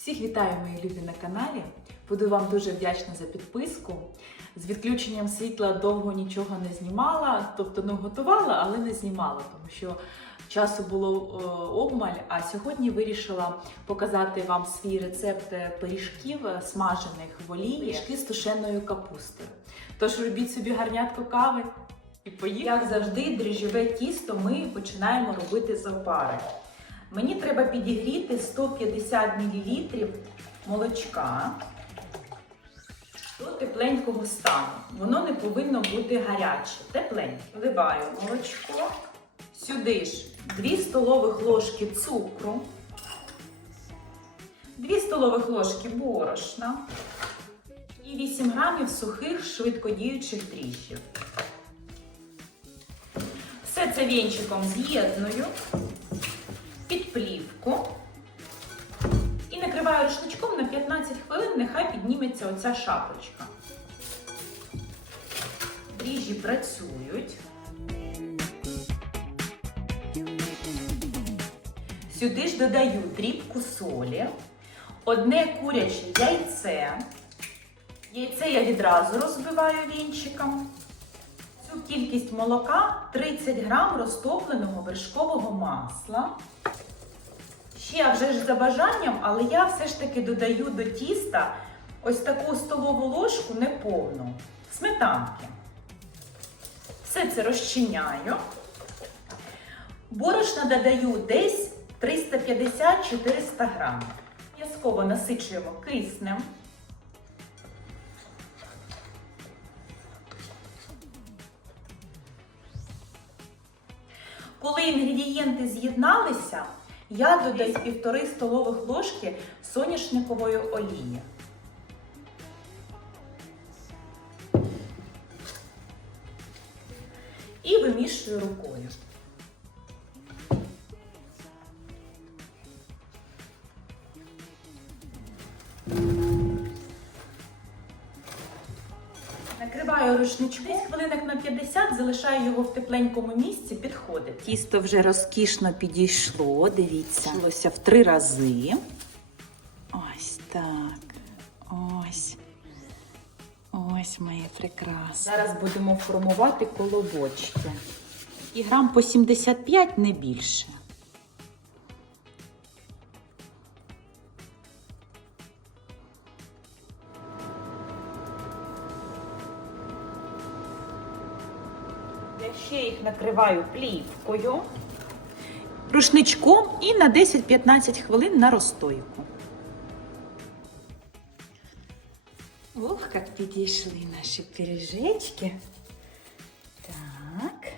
Всіх вітаю, мої любі на каналі. Буду вам дуже вдячна за підписку. З відключенням світла довго нічого не знімала, тобто ну готувала, але не знімала, тому що часу було е, обмаль. А сьогодні вирішила показати вам свій рецепт е, пиріжків е, смажених в олії, пиріжки з тушеною капустою. Тож робіть собі гарнятку кави і поїхали. Як завжди, дріжджове тісто ми починаємо робити з опари. Мені треба підігріти 150 мл молочка до тепленького стану. Воно не повинно бути гаряче. Тепленьке. Вливаю молочко. Сюди ж 2 столових ложки цукру, 2 столових ложки борошна і 8 грамів сухих швидкодіючих дріжджів. Все це вінчиком з'єдную під плівку і накриваю рушничком на 15 хвилин, нехай підніметься оця шапочка. Дріжджі працюють. Сюди ж додаю дрібку солі, одне куряче яйце. Яйце я відразу розбиваю вінчиком. Цю кількість молока 30 грам розтопленого вершкового масла. Ще вже ж за бажанням, але я все ж таки додаю до тіста ось таку столову ложку неповну сметанки. Все це розчиняю. Борошна додаю десь 350-400 грам. Обов'язково насичуємо киснем. Коли інгредієнти з'єдналися, я додаю півтори столових ложки соняшникової олії. І вимішую рукою. Накриваю рушничку, хвилинок на 50, залишаю його в тепленькому місці, підходить. Тісто вже розкішно підійшло, дивіться. Пішлося в три рази. Ось так. Ось. Ось моє прекрасне. Зараз будемо формувати колобочки. І грам по 75, не більше. Ще їх накриваю плівкою, рушничком і на 10-15 хвилин на розстойку. Ох, як підійшли наші пиріжечки. Так.